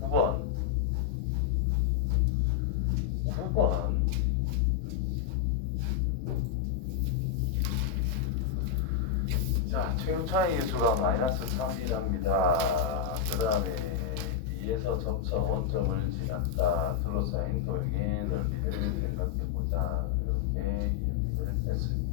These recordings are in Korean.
9번. 자, 최고차의 계수가 마이너스 3이랍니다. 그 다음에 2에서 접점 원점을 지났다. 둘러싸인 도형의 넓이를 생각해보자. 이렇게 이야기를 했어요.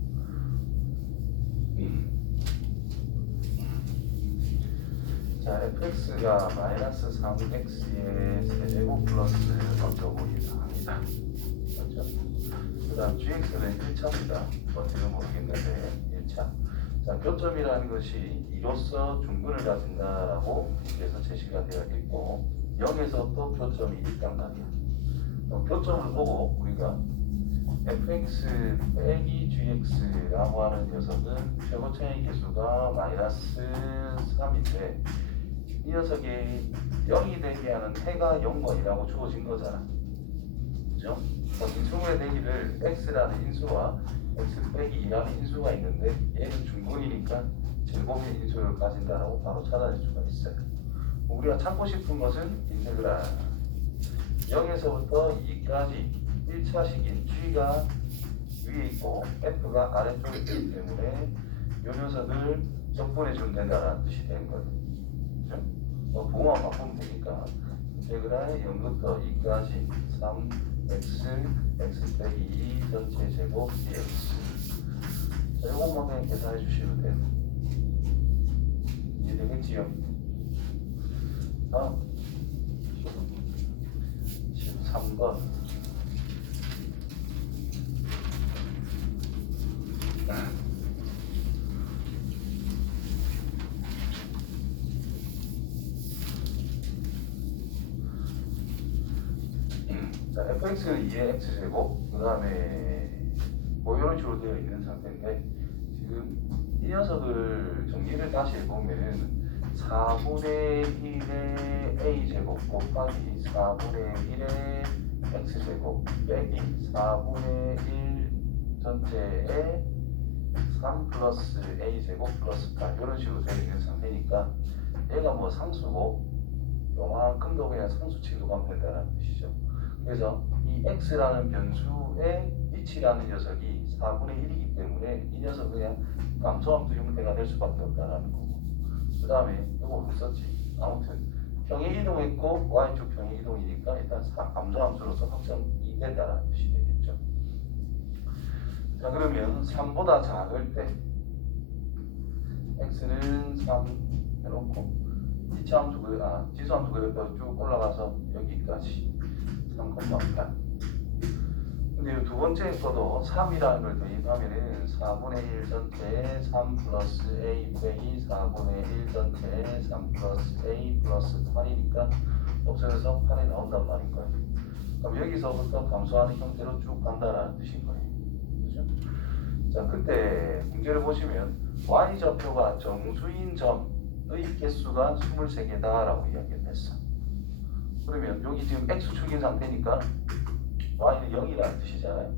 자, fx가 마이너스 3x의 세제곱 플러스 어쩌고이다 합니다. 맞죠? 그 다음 gx는 1차입니다. 어떻게 모르겠는데 1차. 자, 교점이라는 것이 이로써 중근을 가진다라고 여기에서 제시가 되어 있고 0에서 또 교점이 있단 말이야. 교점을 보고 우리가 fx 빼기 gx라고 하는 녀석은 최고차의 계수가 마이너스 3인데 이 녀석이 0이 되게 하는 해가 0번이라고 주어진 거잖아. 그죠? 인수분해 되기를 x라는 인수와 x 빼기 2라는 인수가 있는데 얘는 중근이니까 제곱의 인수를 가진다라고 바로 찾아낼 수가 있어요. 우리가 찾고 싶은 것은 인테그랄 0에서부터 2까지 1차식인 g가 위에 있고 f가 아래쪽에 있기 때문에 이 녀석을 적분해 주면 된다는 뜻이 되는 거예요. 그죠? 부호만 바꾸면 되니까 인테그랄 0부터 2까지 3x x 빼기 2 전체 제곱 dx. 자, 이것만 그냥 계산해 주시면 돼요. 이해되겠지요? 다음 13번. 자, fx는 2의 x제곱, 그 다음에 뭐 이런 식으로 되어 있는 상태인데 지금 이 녀석을 정리를 다시 해보면 4분의 1의 a제곱 곱하기 4분의 1의 x제곱 빼기 4분의 1 전체의 3 플러스 a제곱 플러스 8 이런 식으로 되어 있는 상태니까 얘가 뭐 상수고 요만큼도 그냥 상수 취급하면 된다는 뜻이죠. 그래서 이 x라는 변수의 위치라는 녀석이 4분의 1이기 때문에 이 녀석은 그냥 감소함수 형태가 될 수밖에 없다라는 거고, 그 다음에 이거 왜 썼지? 아무튼 평행 이동했고 y축 평행 이동이니까 일단 감소함수로서 확정이 된다는 뜻이 되겠죠. 자, 그러면 3보다 작을 때 x는 3 해놓고 이차함수 지수함수 그래서 쭉 올라가서 여기까지 3,8. 근데 이 두 번째 거도 3이라는 걸 대입하면은 4분의 1 전체에 3 플러스 a 빼기 4분의 1 전체에 3 플러스 a 플러스 8이니까 없어져서 8이 나온단 말인 거예요. 그럼 여기서부터 감소하는 형태로 쭉 간다는 뜻인 거예요. 그죠? 자, 그때 문제를 보시면 y좌표가 정수인 점의 개수가 23개다라고 이야기를 했어. 그러면 여기 지금 x축인 상태니까 y는 0이라는 뜻이잖아요.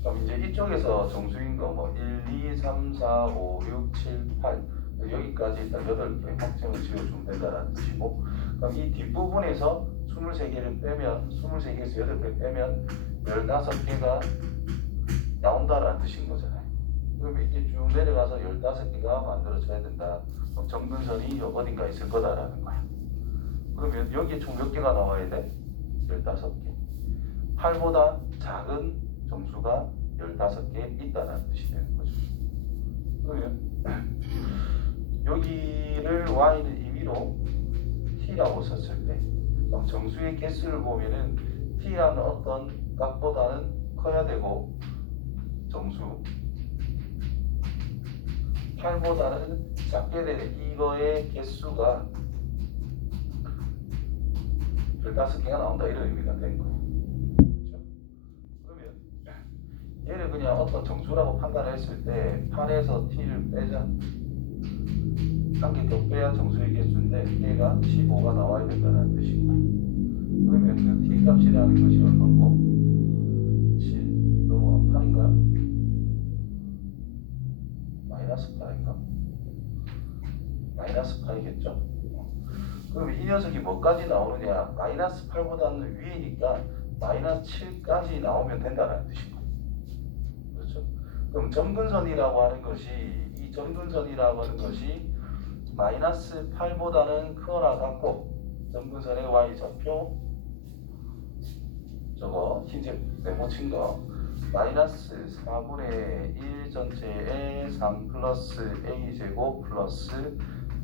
그럼 이제 이쪽에서 정수인 거 뭐 1, 2, 3, 4, 5, 6, 7, 8 여기까지 일단 8개 확정을 지어주면 된다는 뜻이고, 그럼 이 뒷부분에서 23개를 빼면 23개에서 8개 빼면 15개가 나온다라는 뜻인 거잖아요. 그러면 이게 쭉 내려가서 15개가 만들어져야 된다. 그럼 정근선이 어딘가 있을 거다라는 거야. 그러면 여기에 총 몇 개가 나와야 돼? 15개. 8보다 작은 정수가 15개 있다는 뜻이 되는 거죠. 그러면 여기를 y는 임의로 t라고 썼을 때 그럼 정수의 개수를 보면은 t라는 어떤 값보다는 커야 되고 정수 8보다는 작게 되는 이거의 개수가 15개가 나온다 이런 의미가 되는 거예요. 그렇죠? 그러면 얘를 그냥 어떤 정수라고 판단했을 때 8에서 t를 빼자. 한 개 더 빼야 정수의 개수인데 얘가 15가 나와야 된다는 뜻인 거예요. 그러면 그 t 값이라는 것이 얼마고? 7 넘어가 8인가요? 마이너스 8인가? 마이너스 8이겠죠? 그럼 이 녀석이 뭐까지 나오느냐? 마이너스 8보다는 위에니까 마이너스 7까지 나오면 된다는 뜻이고. 그렇죠? 그럼 점근선이라고 하는 것이, 이 점근선이라고 하는 것이 마이너스 8보다는 크거나 같고, 점근선의 y좌표, 저거 흰색 네모친 거, 마이너스 4분의 1 전체에 3 플러스 a제곱 플러스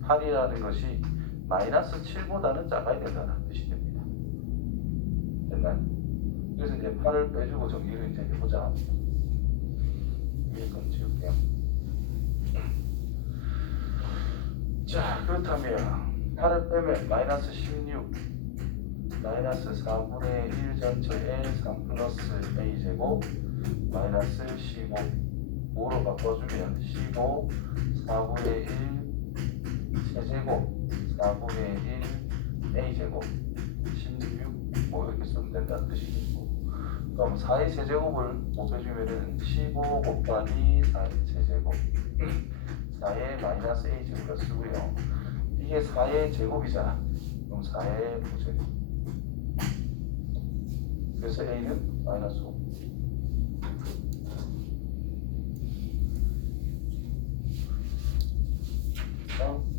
8이라는 것이 마이너스 7보다는 작아야 된다는 뜻이 됩니다. 됐나요? 그래서 이제 8을 빼주고 정리를 이제 해보자. 위에 건 지울게요. 자, 그렇다면 8을 빼면 마이너스 16, 마이너스 4분의 1 전체에 3 플러스 a제곱 마이너스 15, 5로 바꿔주면 15, 4분의 1 세제곱 4분의 1 a제곱 16, 뭐 이렇게 쓰면 된다는 뜻이겠고, 그럼 4의 세제곱을 곱해주면은 15 곱하기 4의 세제곱 4의 마이너스 a제곱을 쓰고요. 이게 4의 제곱이잖아. 그럼 4의 부제곱. 그래서 a는 마이너스 5. 다음.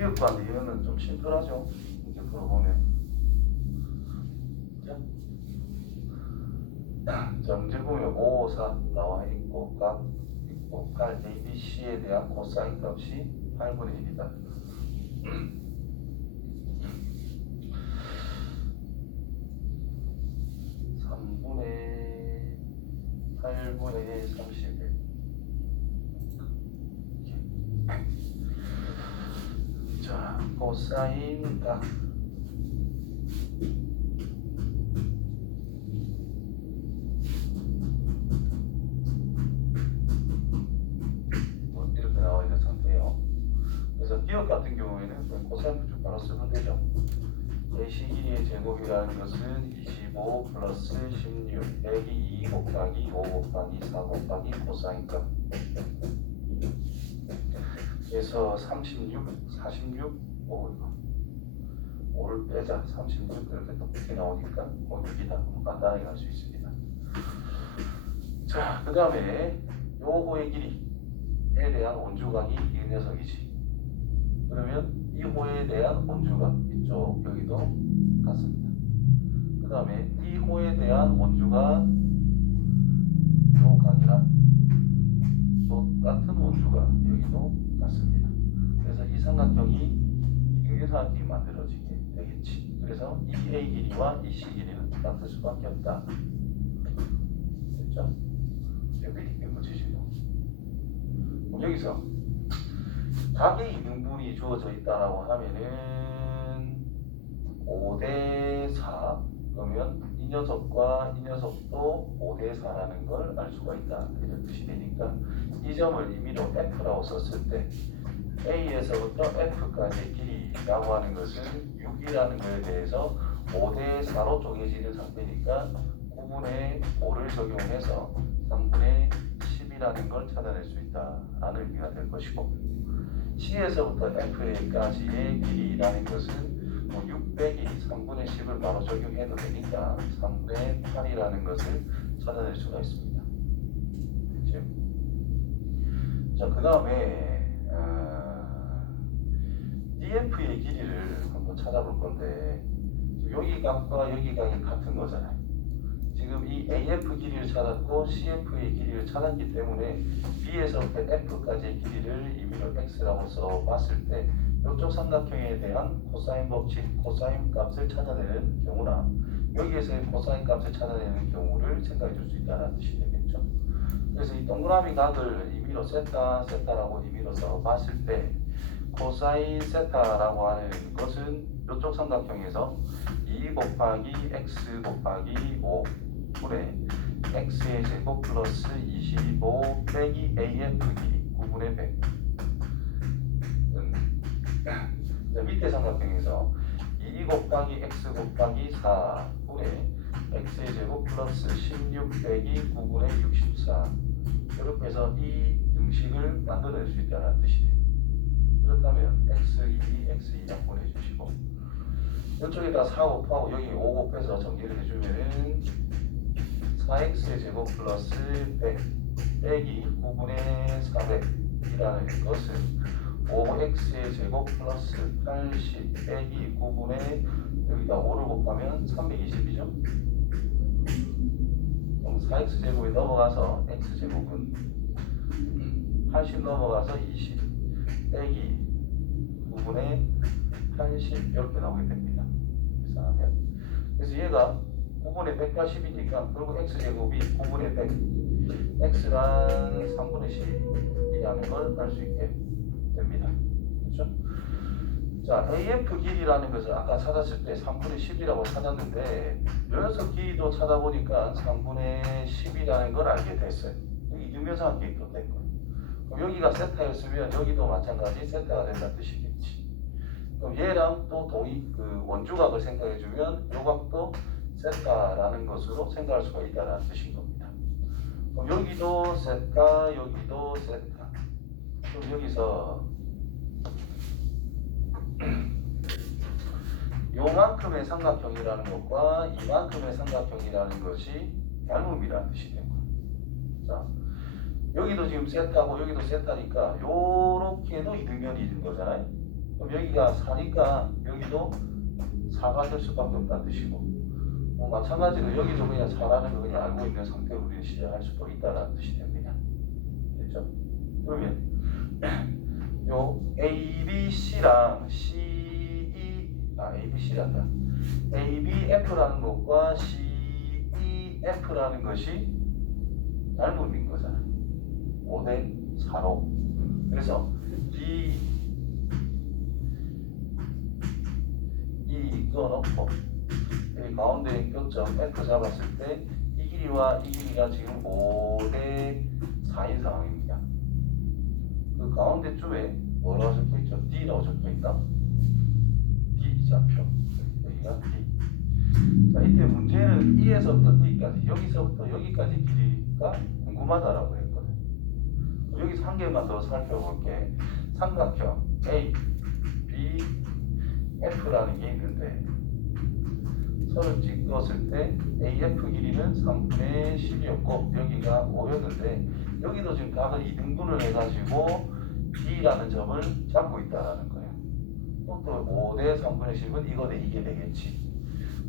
기억과 니은은 좀 심플하죠. 이제 풀어보면. 정제구역 5, 4 나와 있고, 각 있고, 8 ABC에 대한 코사인 값이 8분의 1이다. 3분의 8분의 31. 자, 코사인 각. 이렇게 나와 있는 상태예요. 그래서 기억 같은 경우에는 코사인 쭉 바로 쓰면 되죠. AC 길이의 제곱이라는 것은 25 플러스 16 빼기 2 곱하기 5 곱하기 4 곱하기 코사인 값. 그래서 36, 46, 5를 빼자. 36 이렇게 똑같이 나오니까 6이다. 간단하게 할 수 있습니다. 자, 그 다음에 요호의 길이에 대한 온주각이 이 녀석이지. 그러면 이 호에 대한 온주각 이쪽 여기도 같습니다. 그 다음에 이 호에 대한 온주각 요 각이랑 똑같은 온주각 여기도 같습니다. 그래서 이 삼각형이 이등변삼각형이 만들어지게 되겠지. 그래서 이 A 길이와 이 C 길이는 같을 수밖에 없다. 됐죠? 여기 이등분치시고 여기서 각의 이등분이 주어져 있다라고 하면은 5대4 그러면 이 녀석과 이 녀석도 5대4라는 걸 알 수가 있다. 이런 뜻이 되니까 이 점을 임의로 F라고 썼을 때 A에서부터 F까지의 길이라고 하는 것은 6이라는 것에 대해서 5대4로 쪼개지는 상태니까 9분의 5를 적용해서 3분의 10이라는 걸 찾아낼 수 있다라는 의미가 될 것이고, C에서부터 F까지의 길이라는 것은 6 빼기 3분의 10을 바로 적용해도 되니까 3분의 8이라는 것을 찾아낼 수가 있습니다. 그렇죠? 자, 그 다음에 DF의 길이를 한번 찾아볼 건데, 여기 각과 여기 각이 같은 거잖아요. 지금 이 AF 길이를 찾았고 CF의 길이를 찾았기 때문에 B에서부터 F까지의 길이를 임의로 X라고 써봤을 때 이쪽 삼각형에 대한 코사인 법칙, 코사인 값을 찾아내는 경우나 여기에서의 코사인 값을 찾아내는 경우를 생각해 줄 수 있다는 뜻이 되겠죠. 그래서 이 동그라미 각을 임의로 세타라고 임의로 써봤을 때 코사인 세타라고 하는 것은 이쪽 삼각형에서 2 곱하기 x 곱하기 5분의 x의 제곱 플러스 25 빼기 af 길이 9분의 100. 밑에 삼각형에서 2 곱하기 x 곱하기 4분의 x의 제곱 플러스 16 빼기 9분의 64. 이렇게 해서 이 등식을 만들어낼 수 있다는 뜻이에요. 그렇다면 x2, x2약 보내주시고 이쪽에다 4 곱하고 여기 5 곱해서 정리를 해주면은 4x의 제곱 플러스 100 빼기 9분의 400이라는 것은 5x의 제곱 플러스 80 빼기 9분의 여기다 5를 곱하면 320이죠. 그럼 4x 제곱이 넘어가서 x 제곱은 80 넘어가서 20 빼기 9분의 80 이렇게 나오게 됩니다. 그래서 하면 그래서 얘가 9분의 180이니까 결국 x제곱이 9분의 100 x란 3분의 10이라는 걸 알 수 있게 됩니다. 그렇죠? 자, AF 길이라는 것을 아까 찾았을 때 3분의 10이라고 찾았는데 이 녀석 길이도 찾아보니까 3분의 10이라는 걸 알게 됐어요. 여기 유명상학계 있던 된 거예요. 그럼 여기가 세타였으면 여기도 마찬가지 세타가 된다는 뜻이겠지. 그럼 얘랑 또 원주각을 생각해주면 이 각도 세타라는 것으로 생각할 수가 있다는 뜻인 겁니다. 그럼 여기도 세타, 여기도 세타. 그럼 여기서 요만큼의 삼각형이라는 것과 이만큼의 삼각형이라는 것이 닮음이라는 뜻이 된 거예요. 자, 여기도 지금 세타고 여기도 세타니까 요렇게도 이등변이 있는 거잖아요. 그럼 여기가 4니까 여기도 4가 될 수밖에 없다는 뜻이고 마찬가지로 여기도 그냥 4라는 거 그냥 알고 있는 상태로 우리는 시작할 수도 있다는 뜻이 됩니다. 됐죠? 그러면 요 ABC랑 ABC란다. ABF라는 것과 CEF라는 것이 닮음인 거잖아. 5대 4로. 그래서 이거 넣고 여기 가운데 교점 F 잡았을 때 이 길이와 이 길이가 지금 5대 4인 상황입니다. 그 가운데 쪽에 뭐라고 적혀있죠? D라고 적혀있다. D 좌표. 여기가 D. 자, 이때 문제는 E에서부터 D까지, 여기서부터 여기까지 길이가 궁금하다라고 했거든. 여기서 한 개만 더 살펴볼게. 삼각형 A, B, F라는 게 있는데 선을 찍었을 때 AF 길이는 3분의 10이었고 여기가 5였는데 여기도 지금 각을 2등분을 해가지고 B라는 점을 잡고 있다는 거예요. 또 5대 3분의 10은 이거 대 이게 되겠지.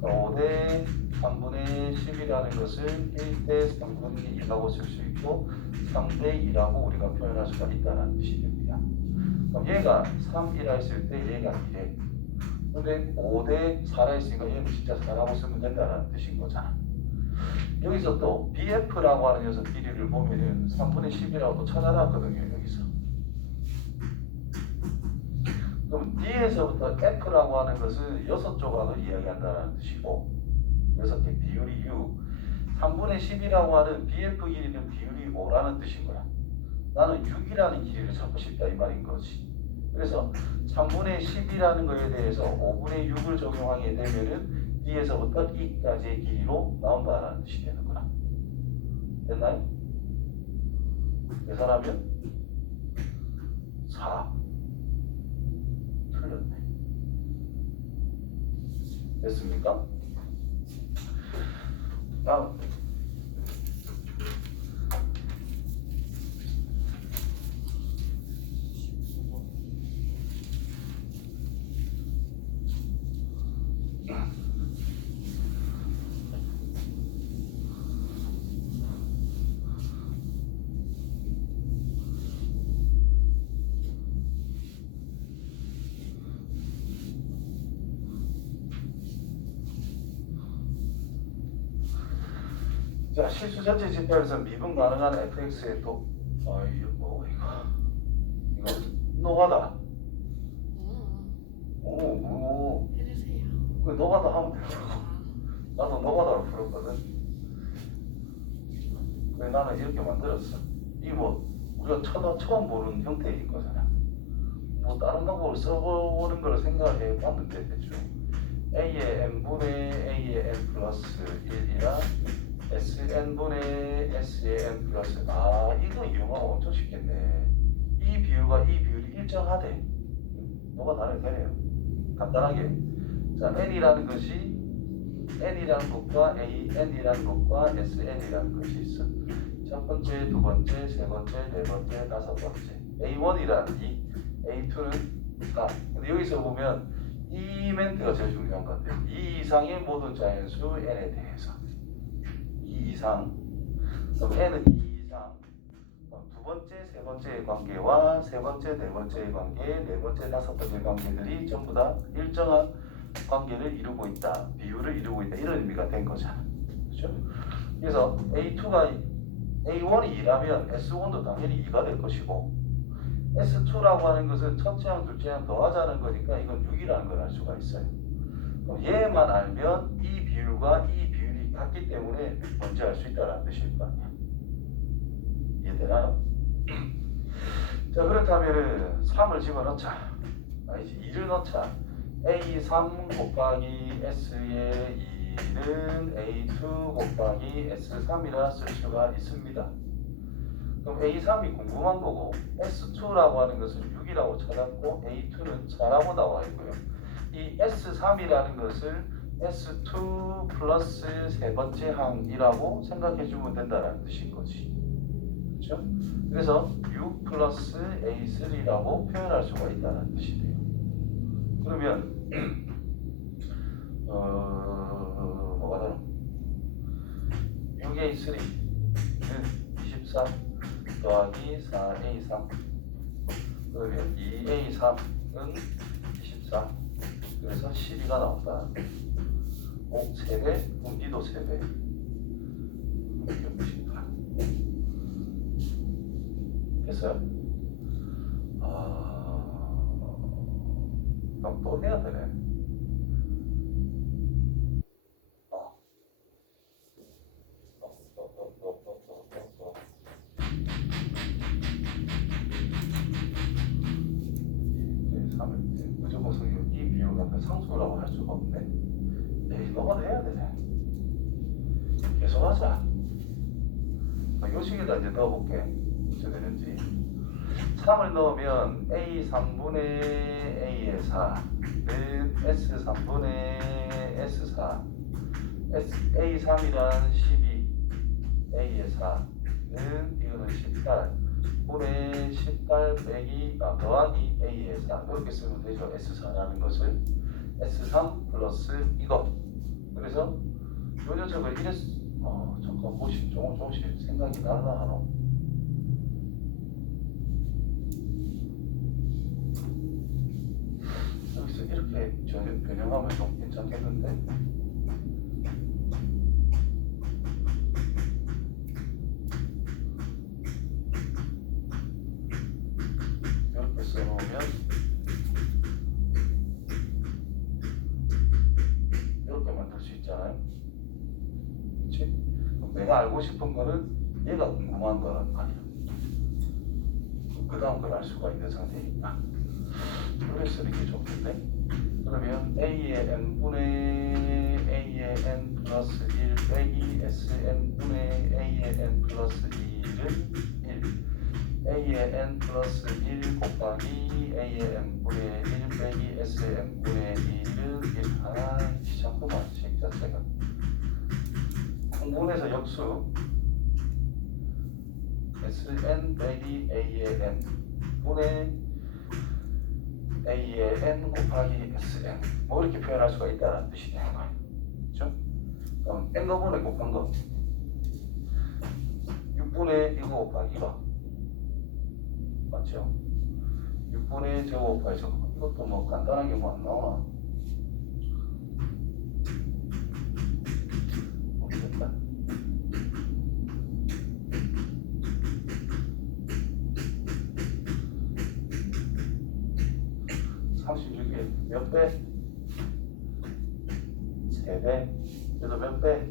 5대 3분의 10이라는 것을 1대 3분의 2라고 쓸 수 있고 3대 2라고 우리가 표현할 수가 있다는 뜻이 됩니다. 그럼 얘가 3이라 했을 때 얘가 2래. 근데 5대 4라 했으니까 얘는 진짜 4라고 쓰면 된다는 뜻인 거잖아. 여기서 또 BF라고 하는 녀석 길이를 보면은 3분의 10이라고 또 찾아놨거든요. 여기서. 그럼 D에서부터 F라고 하는 것은 6조각을 이야기한다는 뜻이고 6개 비율이 6 3분의 10이라고 하는 BF 길이는 비율이 5라는 뜻인 거야. 나는 6이라는 길이를 찾고 싶다 이 말인 거지. 그래서 3분의 10이라는 거에 대해서 5분의 6을 적용하게 되면은 D에서부터 E까지의 길이로 나온다는 뜻이 되는 거야. 됐나요? 계산하면 4. 틀렸네. 됐습니까? 다음. 자, 실수 전체 지표에서 미분 가능한 fx의 도, 이거 뭐 이거 노가다. 오, 해주세요. 그 노가다 하면 되고. 나도 노가다로 풀었거든. 그래 나는 이렇게 만들었어. 이 뭐 우리가 처음 보는 형태일 거잖아. 뭐 다른 방법을 써보는 걸 생각해 봤는데 대충 a의 n분의 a의 n 플러스 1이랑 sn분의 s의 n 플러스 이거 이용하면 엄청 쉽겠네. 이 비율과 이 비율이 일정하대. 뭐가 다르게 되네요. 간단하게. 자, n이라는 것이 n이라는 것과 an이라는 것과 sn이라는 것이 있어. 첫 번째, 두 번째, 세 번째, 네 번째, 다섯 번째. A1이라는 2, A2는 4. 근데 여기서 보면 이 멘트가 제일 중요한 건데 2 이상의 모든 자연수 n에 대해서 2 이상 그럼 n은 2 이상 두 번째, 세 번째의 관계와 세 번째, 네 번째의 관계, 네 번째, 다섯 번째의 관계들이 전부 다 일정한 관계를 이루고 있다, 비율을 이루고 있다 이런 의미가 된 거잖아. 그렇죠? 그래서 A2가 A1이 2라면 S1도 당연히 2가 될 것이고 S2라고 하는 것은 첫째항, 둘째항 더하자는 거니까 이건 6이라는 걸 알 수가 있어요. 그럼 얘만 알면 이 비율과 이 비율이 같기 때문에 뭔지 알 수 있다는 뜻일 거 아니야. 이해되나요? 자, 그렇다면 3을 집어넣자. 아니지, 2를 넣자. A3 곱하기 S의 2는 A2 곱하기 S3이라 쓸 수가 있습니다. 그럼 A3이 궁금한 거고 S2라고 하는 것은 6이라고 찾았고 A2는 4라고 나와 있고요. 이 S3이라는 것을 S2 플러스 세 번째 항이라고 생각해 주면 된다는 뜻인 거지. 그렇죠? 그래서 6 플러스 A3라고 표현할 수가 있다는 뜻이 돼요. 그러면 뭐가 다른? 6A3는 24 더하기 4A3 그러면 2A3은 24 그래서 12가 나온다. 5 3배, 그럼 2도 3배 68 됐어요? 그럼 또 해야 되네. 무조건 이 비율과 상수라고 할 수가 없네. 이거만 해야 되네. 계속 하자. 요 식에다 이제 넣어볼게. 어떻게 되는지. 3을 넣으면 A3분의 A의 4는 S3분의 S4 A3이란 12 A의 4는 이거는 18 분의 18 빼기 더하기 A의 4 이렇게 쓰면 되죠. S4라는 것을 S3 플러스 이거. 그래서 요 녀석을 이랬 잠깐 조금씩 생각이 날라 하노. 여기서 이렇게 변형하면 좀 괜찮겠는데? 이렇게 써놓으면 이렇게 만들 수 있잖아요. 그치? 내가 알고 싶은 거는 얘가 궁금한 거는 아니야. 그 다음 걸 알 수가 있는 상태니까. 이렇게 쓰는 게 좋겠네. 그러면 A의 N분의 A의 N 플러스 1 빼기 SN분의 A의 N 플러스 2는 1 A의 N 플러스 1 곱하기 A의 N분의 1 빼기 SN분의 2는 1 귀찮구만 식 자체가. 공분해서 역수 SN 빼기 A의 N 분의 A의 N 곱하기 SN 뭐 이렇게 표현할 수가 있다는 뜻이 되는 거예요. 그렇죠? 그럼 N거분에 곱한 거 6분의 이거 곱하기 이거 맞죠? 6분의 저거 곱하기 저거 이것도 뭐 간단하게 뭐 안 나오나? 모르겠다. 몇 배? 3배. 그래도 몇 배?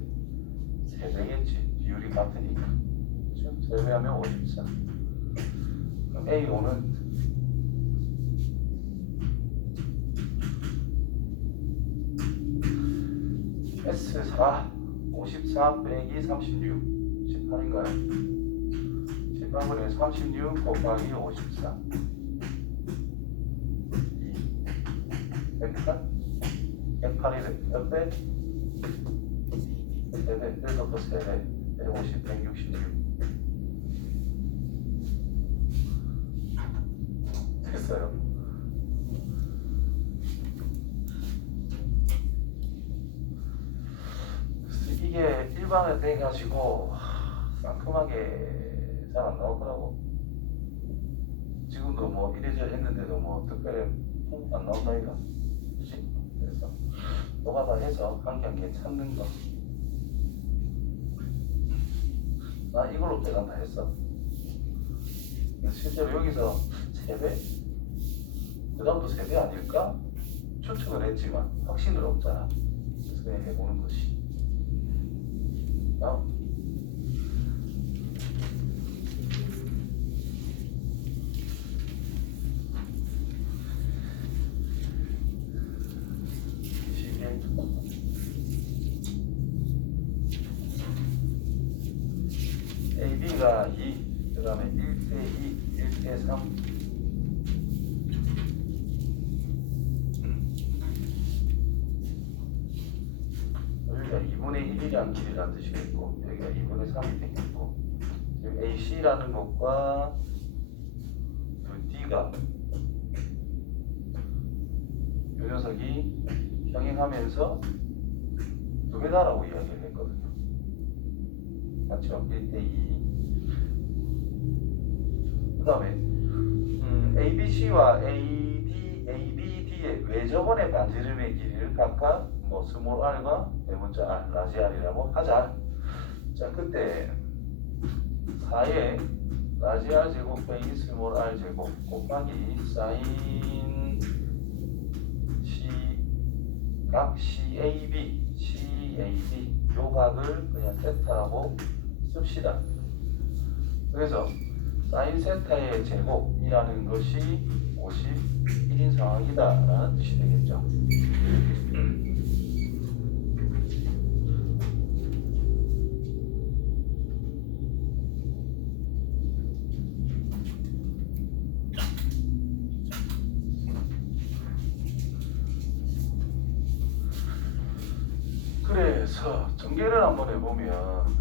3배겠지. 비율이 같으니까. 그렇죠? 3배 하면 54. 그럼 A5는 S4 54 빼기 36 18인가요? 18분의 36 곱하기 54 108? 108이래. 몇 배? 3배. 그래서 또 3배. 150, 166 됐어요. 이게 일반을 돼가지고 상큼하게 잘 안 나오더라고. 지금도 뭐 이래저래 했는데도 뭐 특별히 안 나온다 이거. 그치? 그래서 너가 다 해서 한 개 한 개 찾는 거. 나 이걸로 빼간다 했어. 실제로 여기서 3배? 그 다음도 3배 아닐까? 추측을 했지만 확신은 없잖아. 그래서 그냥 해보는 것이. 다음. AB가 2, 그 다음에 1대2, 1대3 여기가 2분의 1이란 길이라는 뜻이겠고 여기가 2분의 3이 되겠고 지금 AC라는 것과 그 D가 이 녀석이 병행하면서 2배다라고 이야기를 했거든요. 맞죠? 1대2. 그 다음에 ABC와 ABD의 외접원의 반지름의 길이를 각각 뭐 스몰 r과 대문자 r, 라지 r이라고 하자. 자, 그때 4의 라지 r 제곱 빼기 스몰 r 제곱 곱하기 사인 각 CAB 요 각을 그냥 세타라고 씁시다. 그래서 사인 세타의 제곱이라는 것이 51인 상황이다 라는 뜻이 되겠죠. 그래서 전개를 한번 해보면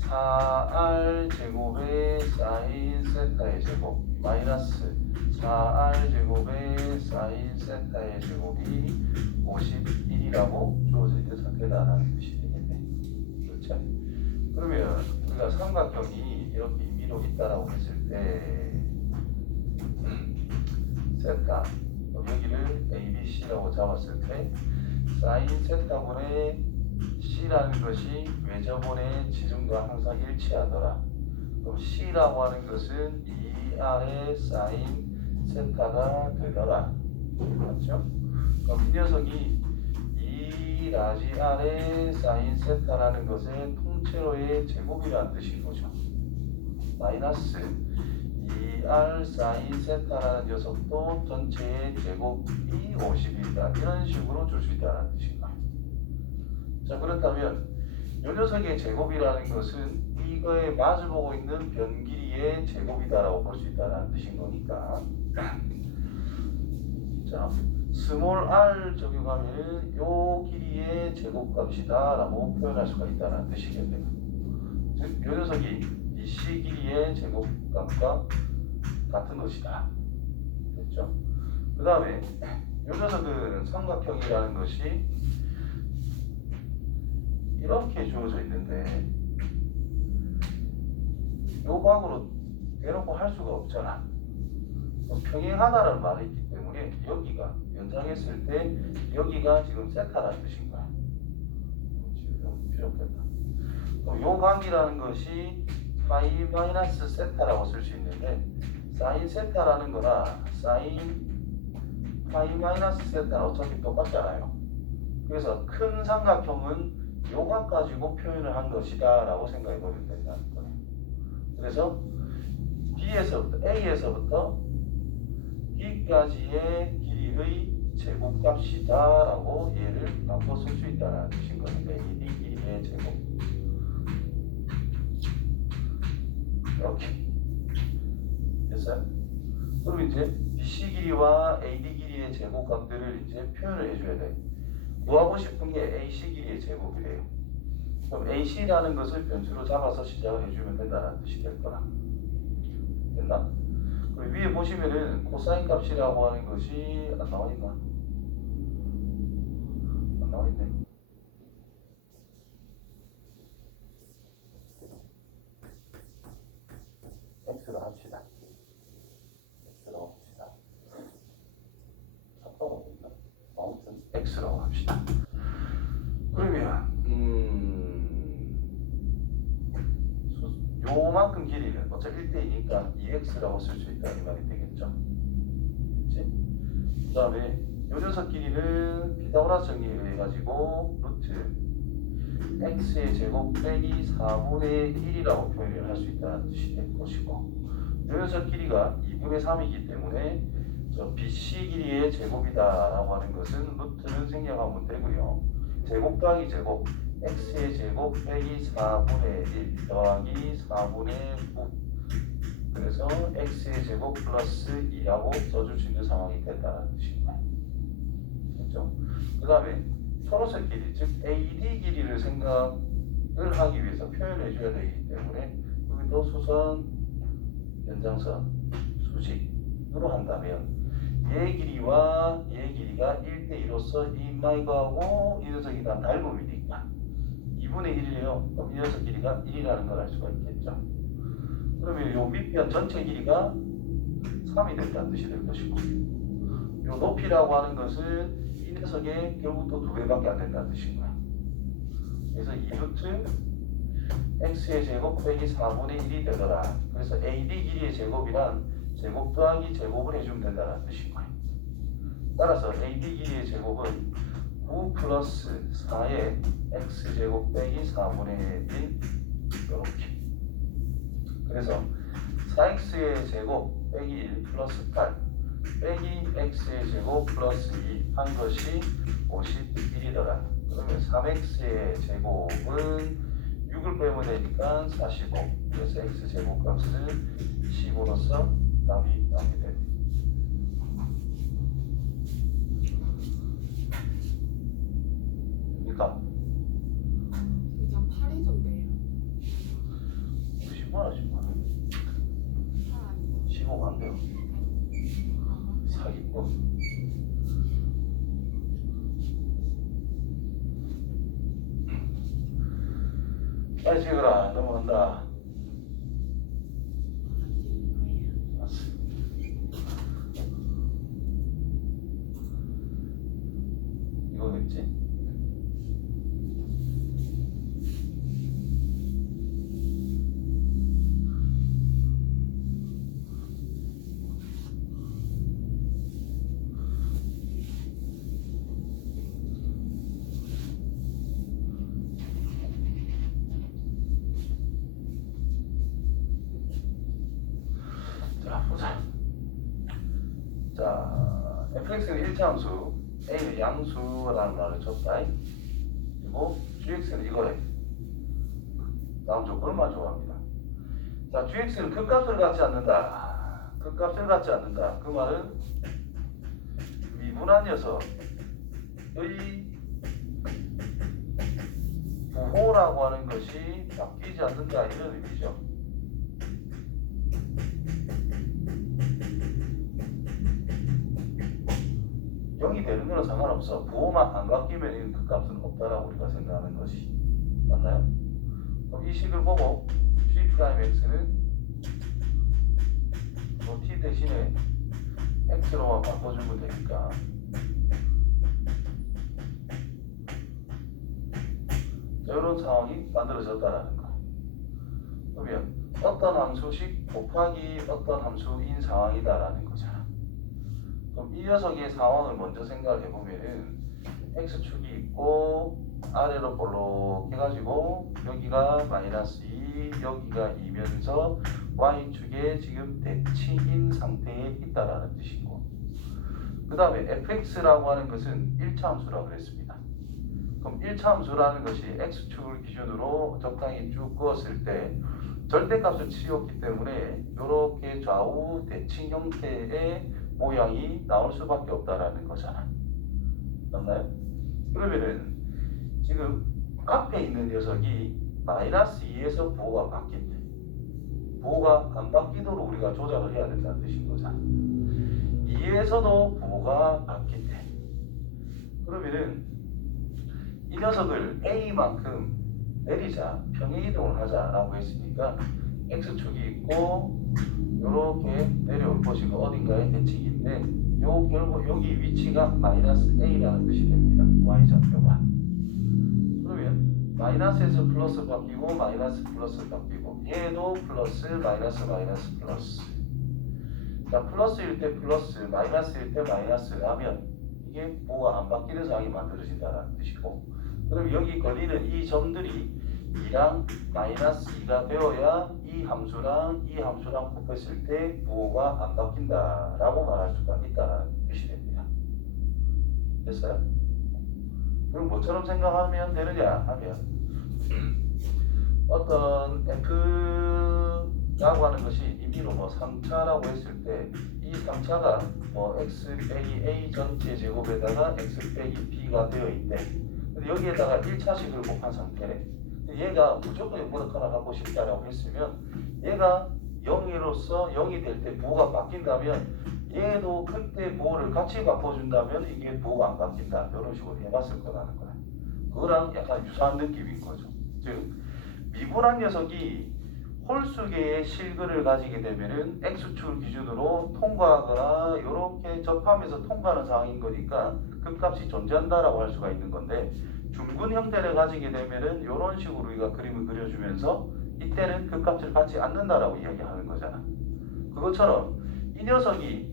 4r 제곱의 사인 세타의 제곱 마이너스 4r 제곱의 사인 세타의 제곱이 51이라고 주어져 있는 상태다라는 뜻이 되겠네. 그렇죠? 그러면 우리가 삼각형이 이렇게 임의로 있다라고 했을 때 세타 여기를 ABC라고 잡았을 때 사인 세타분의 C라는 것이 외접원의 지름과 항상 일치하더라. 그럼 C라고 하는 것은 2R의 사인 세타가 되더라. 맞죠? 그럼 이 녀석이 2 라지 R의 사인 세타라는 것은 통째로의 제곱이라는 뜻인 거죠. 마이너스 2R 사인 세타라는 녀석도 전체의 제곱이 50이다. 이런 식으로 줄 수 있다는 뜻입니다. 자, 그렇다면 이 녀석의 제곱이라는 것은 이거에 마주보고 있는 변 길이의 제곱이다라고 볼 수 있다는 뜻인 거니까 자, 스몰 r 적용하면 이 길이의 제곱값이다 라고 표현할 수가 있다는 뜻이겠네요. 즉, 이 녀석이 BC 길이의 제곱값과 같은 것이다. 됐죠? 그 다음에 이 녀석은 삼각형이라는 것이 이렇게 주어져 있는데 요 각으로 대놓고 할 수가 없잖아. 평행하다라는 말이 있기 때문에 여기가 연장했을 때 여기가 지금 세타라는 뜻인 거야. 지금 필요 없겠다. 그럼 요 각이라는 것이 파이 마이너스 세타라고 쓸 수 있는데 사인 세타라는 거나 사인 파이 마이너스 세타는 어차피 똑같잖아요. 그래서 큰 삼각형은 요각 가지고 표현을 한 것이다 라고 생각해 보면 된다는 거예요. 그래서 A에서부터 B까지의 길이의 제곱값이다 라고 얘를 바꿔 쓸 수 있다는 뜻인 거니까 AD 길이의 제곱. 이렇게 됐어요? 그럼 이제 BC 길이와 AD 길이의 제곱값들을 이제 표현을 해줘야 돼. 구하고 싶은 게 AC 길이의 제곱이래요. 그럼 AC라는 것을 변수로 잡아서 시작을 해주면 된다는 뜻이 될 거라. 됐나? 그리고 위에 보시면은 코사인 값이라고 하는 것이 안 나와 있나? 안 나와 있네. X로 합시다. X로 합시다. 잠깐만 있나? 아무튼 X로 합시다. 그러면 요만큼 길이를 어차피 1대2니까 2x라고 쓸 수 있다는 말이 되겠죠. 그치? 그 다음에 요 녀석 길이는 피타고라스 정리를 해가지고 루트 x의 제곱 빼기 4분의 1이라고 표현을 할 수 있다는 뜻이 될 것이고, 요 녀석 길이가 2분의 3이기 때문에 저 BC 길이의 제곱이다 라고 하는 것은 루트는 생략하면 되고요. 제곱 더하기 제곱 x의 제곱 빼기 4분의 1 더하기 4분의 9, 그래서 x의 제곱 플러스 2라고 써줄 수 있는 상황이 된다는 뜻입니다. 그렇죠? 그 다음에 초록색 길이, 즉 AD 길이를 생각을 하기 위해서 표현해 줘야 되기 때문에 여기도 수선, 연장선, 수직으로 한다면 얘 길이와 얘 길이가 1대2로서 이 인마이거하고 이 녀석이 다 닮음이니까 2분의 1이에요. 그럼 이 녀석 길이가 1이라는 걸 알 수가 있겠죠. 그러면 요 밑변 전체 길이가 3이 된다는 뜻이 될 것이고, 요 높이라고 하는 것은 이 녀석의 결국 또 2배밖에 안 된다는 뜻인 거야. 그래서 2루트 x의 제곱 빼기 4분의 1이 되더라. 그래서 AD 길이의 제곱이란 제곱 더하기 제곱을 해주면 된다는 뜻인 거야. 따라서 AD 길이의 제곱은 9 플러스 4의 x제곱 빼기 4분의 1 이렇게. 그래서 4x의 제곱 빼기 1 플러스 8 빼기 x의 제곱 플러스 2 한 것이 51이더라. 그러면 3x의 제곱은 6을 빼면 되니까 45. 그래서 x제곱 값은 15로서 답이 나오게 됩니다. 그러니까 그냥 8이던데요. 10만 원, 10만 원. 8 아니고. 15만 안 돼요. 사기꾼. 빨리 찍어라. 넘어간다. 이거겠지? 자, 보자. 자, fx는 일차함수, a는 양수라는 말을 줬다. 그리고 gx는 이거래. 다음 조건만 좋아합니다. 자, gx는 극값을 갖지 않는다. 극값을 갖지 않는다. 그 말은 미분한 녀석의 부호라고 하는 것이 바뀌지 않는다 이런 의미죠. 영이 되는 거는 상관없어. 부호만 안 바뀌면 그 값은 없다라고 우리가 생각하는 것이 맞나요? 그럼 이 식을 보고 G'X는 뭐 T 대신에 X로만 바꿔주면 되니까 자, 이런 상황이 만들어졌다라는 거. 그러면 어떤 함수식 곱하기 어떤 함수인 상황이다라는 거잖아. 그럼 이 녀석의 상황을 먼저 생각을 해보면은 x축이 있고 아래로 볼록 해가지고 여기가 마이너스 2 여기가 2면서 y축에 지금 대칭인 상태에 있다라는 뜻이고, 그 다음에 fx라고 하는 것은 1차 함수라고 그랬습니다. 그럼 1차 함수라는 것이 x축을 기준으로 적당히 쭉 그었을 때 절대값을 치웠기 때문에 이렇게 좌우 대칭 형태의 모양이 나올 수밖에 없다라는 거잖아. 맞나요? 그러면은 지금 앞에 있는 녀석이 마이너스 2에서 부호가 바뀐대. 부호가 안 바뀌도록 우리가 조작을 해야 된다는 뜻인 거잖아. 2에서도 부호가 바뀐대. 그러면은 이 녀석을 A만큼 내리자, 평행이동을 하자라고 했으니까 x축이 있고 이렇게 내려올 것이고 어딘가에 대칭인데 결국 여기 위치가 마이너스 a라는 뜻이 됩니다. y좌표가. 그러면 마이너스에서 플러스 바뀌고 마이너스 플러스 바뀌고 얘도 플러스 마이너스 마이너스 플러스. 자, 플러스일 때 플러스, 마이너스일 때 마이너스라면 이게 뭐가 안 바뀌는 상황이 만들어진다는 뜻이고, 그럼 여기 걸리는 이 점들이 2랑 마이너스 2가 되어야 이 함수랑 이 함수랑 곱했을 때 부호가 안 바뀐다라고 말할 수가 있다는 뜻이 됩니다. 됐어요? 그럼 뭐처럼 생각하면 되느냐 하면 어떤 f라고 하는 것이 임의로 뭐 3차라고 했을 때 이 3차가 뭐 x 빼기 a 전체 제곱에다가 x 빼기 b가 되어 있대. 근데 여기에다가 1차식을 곱한 상태래. 얘가 무조건 0보다 하나 갖고 싶다라고 했으면 얘가 0으로서 0이 될 때 부호가 바뀐다면 얘도 그때 부호를 같이 바꿔준다면 이게 부호가 안 바뀐다. 이런 식으로 해봤을 거라는 거야. 그거랑 약간 유사한 느낌인 거죠. 즉 미분한 녀석이 홀수계의 실근을 가지게 되면은 x축을 기준으로 통과하거나 이렇게 접하면서 통과하는 상황인 거니까 그 값이 존재한다라고 할 수가 있는 건데, 중근 형태를 가지게 되면은 이런 식으로 우리가 그림을 그려주면서 이때는 그 값을 받지 않는다라고 이야기하는 거잖아. 그것처럼 이 녀석이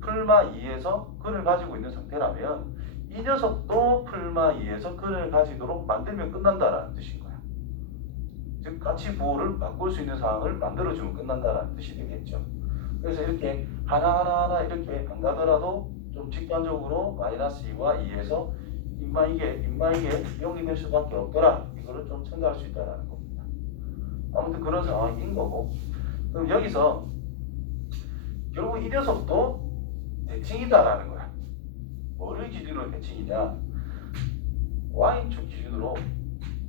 풀마 2에서 근을 가지고 있는 상태라면 이 녀석도 풀마 2에서 근을 가지도록 만들면 끝난다라는 뜻인 거야. 즉 가치 부호를 바꿀 수 있는 상황을 만들어주면 끝난다라는 뜻이 되겠죠. 그래서 이렇게 하나하나 이렇게 안 가더라도 좀 직관적으로 마이너스 2와 2에서 인마이게 0이 될 수밖에 없더라. 이거를 좀 생각할 수 있다는 겁니다. 아무튼 그런 상황인 거고, 그럼 여기서 결국 이 녀석도 대칭이다라는 거야. 뭐를 기준으로 대칭이냐? y축 기준으로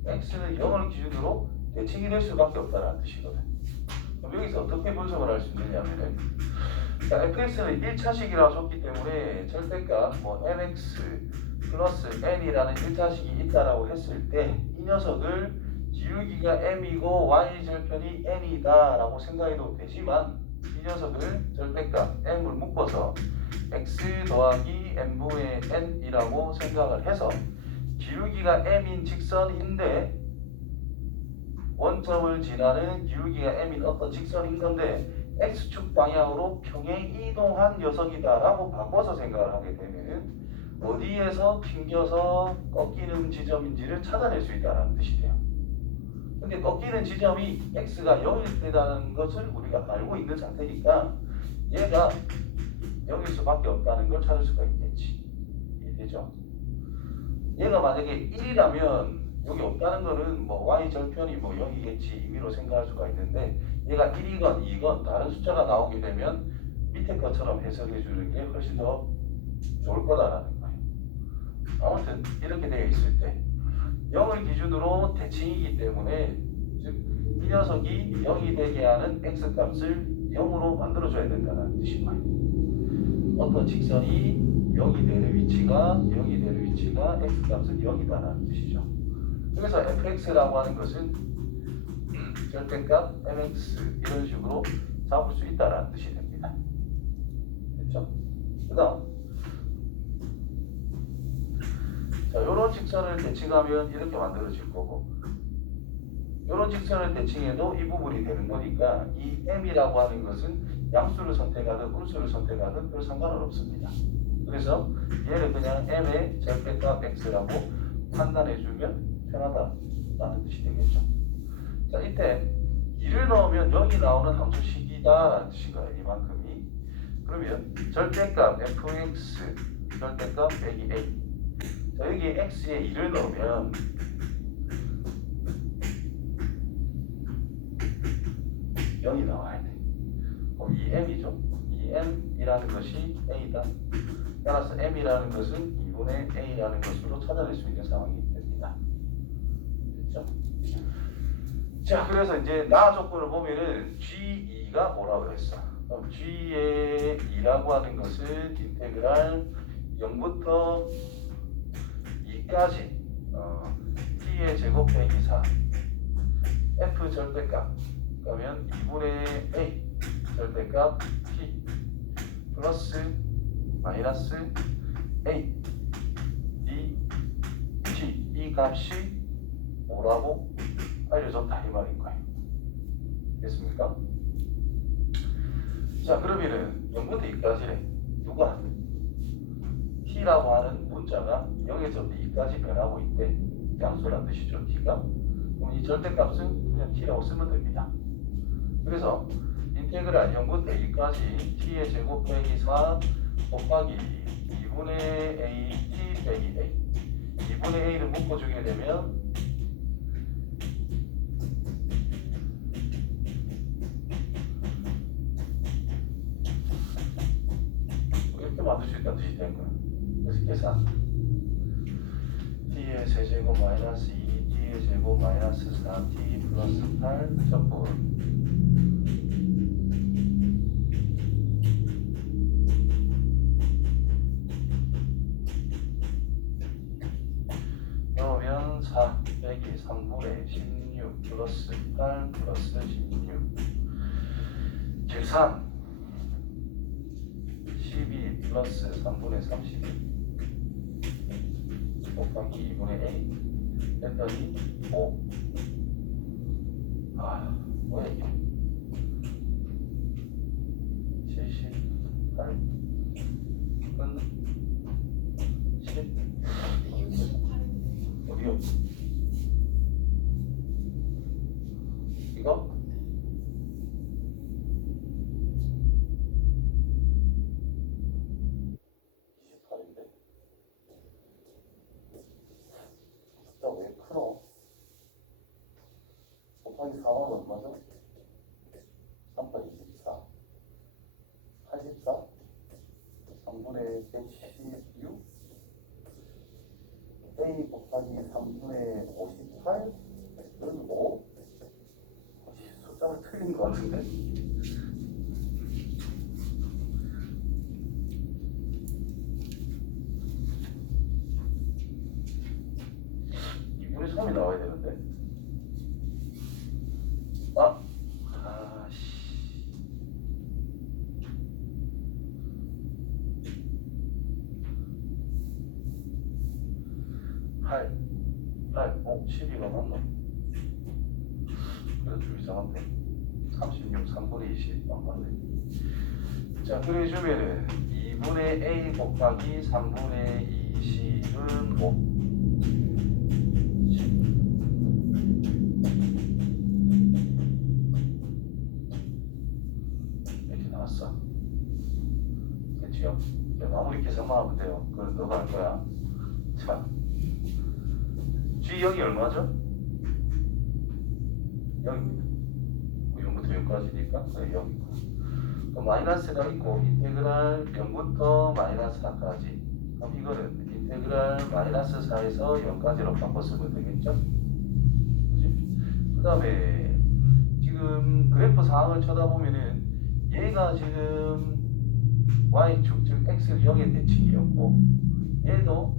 x는 0을 기준으로 대칭이 될 수밖에 없다는 뜻이거든. 그럼 여기서 어떻게 분석을 할 수 있느냐면은, fx는 1차식이라고 줬기 때문에 절대값 뭐 mx 플러스 n이라는 1차식이 있다라고 했을 때 이 녀석을 기울기가 m이고 y절편이 n이다 라고 생각해도 되지만, 이 녀석을 절대값 m을 묶어서 x 더하기 n분의 n이라고 생각을 해서 기울기가 m인 직선인데 원점을 지나는 기울기가 m인 어떤 직선인 건데 x축 방향으로 평행 이동한 녀석이다 라고 바꿔서 생각을 하게 되면 어디에서 튕겨서 꺾이는 지점인지를 찾아낼 수 있다는 뜻이 돼요. 근데 꺾이는 지점이 x가 0일 때라는 것을 우리가 알고 있는 상태니까 얘가 0일 수밖에 없다는 걸 찾을 수가 있겠지. 이해되죠? 얘가 만약에 1이라면 여기 없다는 거는 뭐 y 절편이 뭐 0이겠지 임의로 생각할 수가 있는데, 얘가 1이건 2건 다른 숫자가 나오게 되면 밑에 것처럼 해석해 주는 게 훨씬 더 좋을 거다라는 거예요. 아무튼 이렇게 되어 있을 때 0을 기준으로 대칭이기 때문에 즉 이 녀석이 0이 되게 하는 x값을 0으로 만들어줘야 된다는 뜻인 거예요. 어떤 직선이 0이 되는 위치가 x값은 0이다라는 뜻이죠. 그래서 fx라고 하는 것은 절대값 mx 이런 식으로 잡을 수 있다라는 뜻이 됩니다. 됐죠? 그 다음 자, 요런 직선을 대칭하면 이렇게 만들어질 거고, 요런 직선을 대칭해도 이 부분이 되는 거니까 이 m이라고 하는 것은 양수를 선택하든 음수를 선택하든 별 상관은 없습니다. 그래서 얘를 그냥 m의 절대값 x라고 판단해주면 편하다라는 뜻이 되겠죠. 자, 이때 2를 넣으면 여기 나오는 함수식이다라는 뜻인 거예요. 이만큼이. 그러면 절대값 fx 절대값 빼기 a. 자, 여기 x에 2를 넣으면 여기 나와야 돼. 그럼 2m이죠. 2m이라는 것이 a다. 따라서 m이라는 것은 2분의 a라는 것으로 찾아낼 수 있는 상황이 됩니다. 됐죠? 자, 그래서 이제 나 조건을 보면은 G2가 뭐라고 했어? 그럼 G의 2라고 하는 것은 인테그랄 0부터 2까지 T의 제곱 빼기 4 F 절대값 그러면 2분의 A 절대값 T 플러스 마이너스 A D T 이 값이 뭐라고 알려줬다 이 말인 거예요. 됐습니까? 자, 그러면은 0부터 2까지래. 누가? t라고 하는 문자가 0에서부터 2까지 변하고 있대. 양수란 뜻이죠. t가. 그럼 이 절대값은 그냥 t라고 쓰면 됩니다. 그래서 인테그랄 0부터 2까지 t의 제곱 빼기 4 곱하기 2분의 a t 빼기 a 2분의 a를 묶어주게 되면 이렇게 만들 수 있다는 뜻이 된 거야. 그래서 계산 t의 세제곱 마이너스 2 t의 제곱 마이너스 4t 플러스 8 적분 그러면 4 빼기 3분의 16 플러스 8 플러스 16 계산 12 플러스 3분의 32 곱하기 2분의 a 했더니 5 뭐야 이게 78 은 10 이게 68인데요. 어디요? 이거? 왜 크노? 곱하기 4만 얼마죠? 3번 24 84 3분의 116 a 곱하기 3분의 58 은 5 숫자가 틀린 것 같은데? 이분의 3이 나와야 되는데? 아씨. 12가 맞나? 그래도 좀 이상한데? 36, 3분의 20, 안 맞네. 자, 그래주면은 2분의 a 곱하기 3분의 20은 5. 이렇게 나왔어. 그치요? 마무리 계산만 하면 돼요. 그건 너가 할 거야. 자, G0이 얼마죠? 0입니다. 0부터 0까지니까 그래 0이고 그럼 마이너스가 있고 인테그랄 0부터 마이너스 4까지 그럼 이거는 인테그랄 마이너스 4에서 0까지로 바꿔 쓰면 되겠죠? 그지? 그 다음에 지금 그래프 상황을 쳐다보면은 얘가 지금 y축 즉 x를 0의 대칭이었고 얘도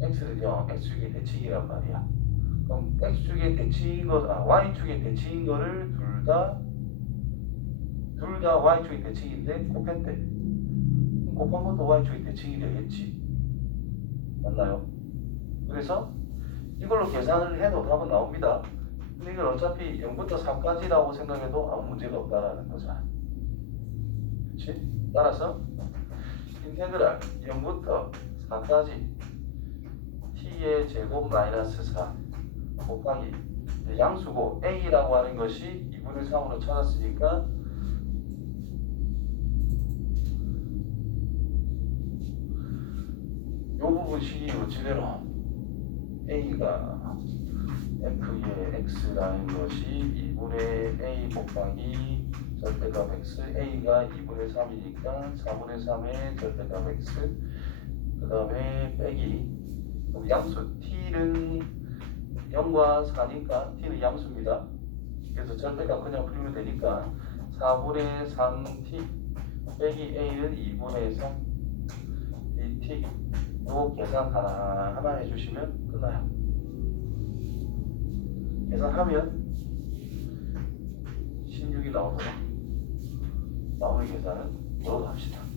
x를 0, x축의 대칭이란 말이야. 그럼 x축의 대칭인 거, y축의 대칭인 거를 둘 다 y축의 대칭인데 곱했대. 그럼 곱한 것도 y축의 대칭이 되겠지. 맞나요? 그래서 이걸로 계산을 해도 답은 나옵니다. 근데 이걸 어차피 0부터 4까지라고 생각해도 아무 문제가 없다라는 거죠. 그렇지? 따라서 인테그랄 0부터 4까지 t의 제곱 마이너스 4 곱하기 양수고 a라고 하는 것이 2분의 3으로 찾았으니까 이 부분 식이 어찌되노? a가 f의 x라는 것이 2분의 a 곱하기 절대값 x, a가 2분의 3이니까 4분의 3의 절대값 x, 그 다음에 빼기 그럼 양수 t는 0과 4니까 t는 양수입니다. 그래서 절대값 그냥 풀면 되니까 4분의 3t 빼기 a는 2분의 3 dt 요 계산 하나 해주시면 끝나요. 계산하면 16이 나오도록 마무리 계산은 이걸로 합시다.